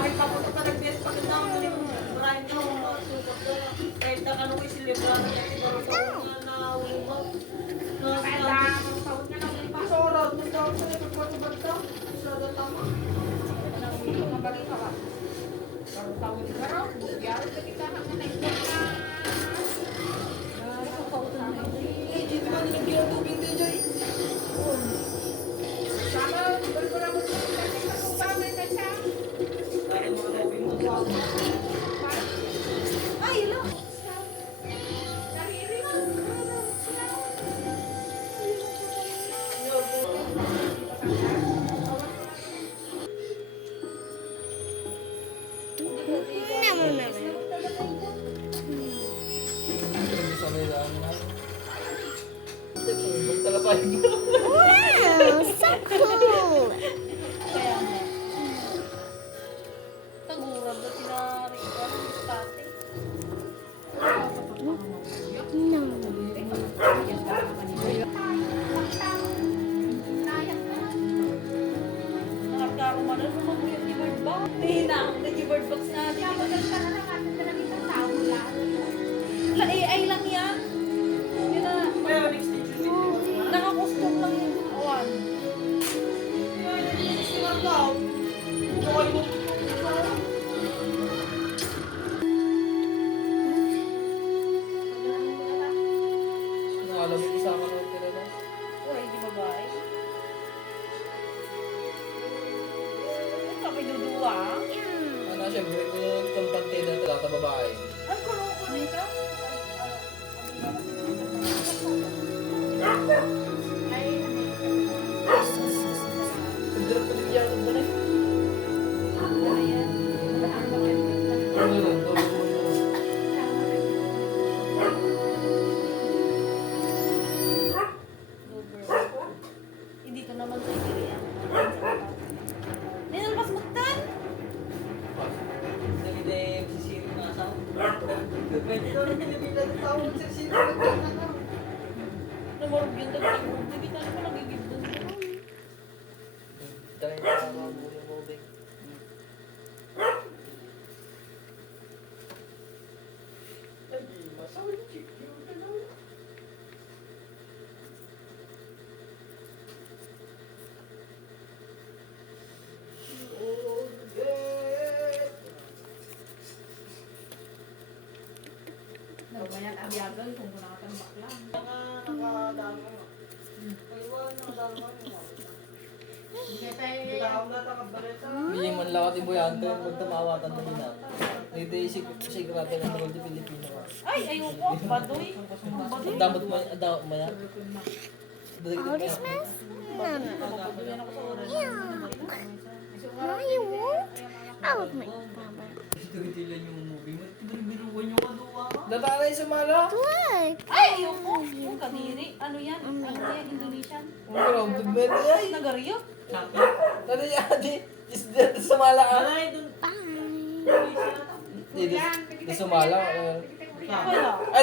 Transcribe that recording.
Kahit papunta pa nag-best pa kita, maraming na mga sukat ko. Kahit na kanong isilibra na kasi parang sa mga nauumaw. Sorot, nagtawag sa ito, pagkabagta. Sorot tama. Dito ba nilagyan ang tubig din dyan? Ay, hello. Wow, so cool. Kaya nga. Tagurag na tinari ko ang state. No. Nakakaro man na mag-weird ni bird box. Hindi na ang nag-bird box natin. La AI lang yan. Yun na. Nakakustom lang yung awan. Alam mo isama ng tira na. Uy, di babae. Kapag dudua. Ano, syempre, kung pantay na talata babae. Ang kulo-kulo ka. Kundurap ko din yan, ba na? Ano yun? Hindi ko naman sa area. Ninalpas mo tan? Nagide sisiri na asawa. Pwede daw na pinipila ng tao ng sisiri na asawa. Namorog yung dagdag. Hindi ka naman nagigib doon. Dahil na mga muna mo, Bek. Ay, masawa yung chick. Yung gano'n. Oh, yeah. Nagmayan ang yagal kung kunakatan bakla. Nakadaan mo. Paiwan, nakadaan mo. Tawag na takabalita. Hindi man lakat ibo yan, pero magtamawatan na nila. Dito isig natin ang mga di Pilipino. Ay, ayoko. Baduy. Baduy. Damot mo yan. All this mess? No, no. Baduyan ako sa oras. No, you won't. I would make Baba. Titilan yung movie mo. Birubiruan yung kaduwa ka. Natanay sumala. Look. Ay, ayoko. Yung kadiri. Ano yan? Ano yan? Indonesian? Ang tugmet ay. Nagariyo? Ano yan? Isda sumala ka. Ay, dun. Bye. Hindi, sumala. Wala. Ay,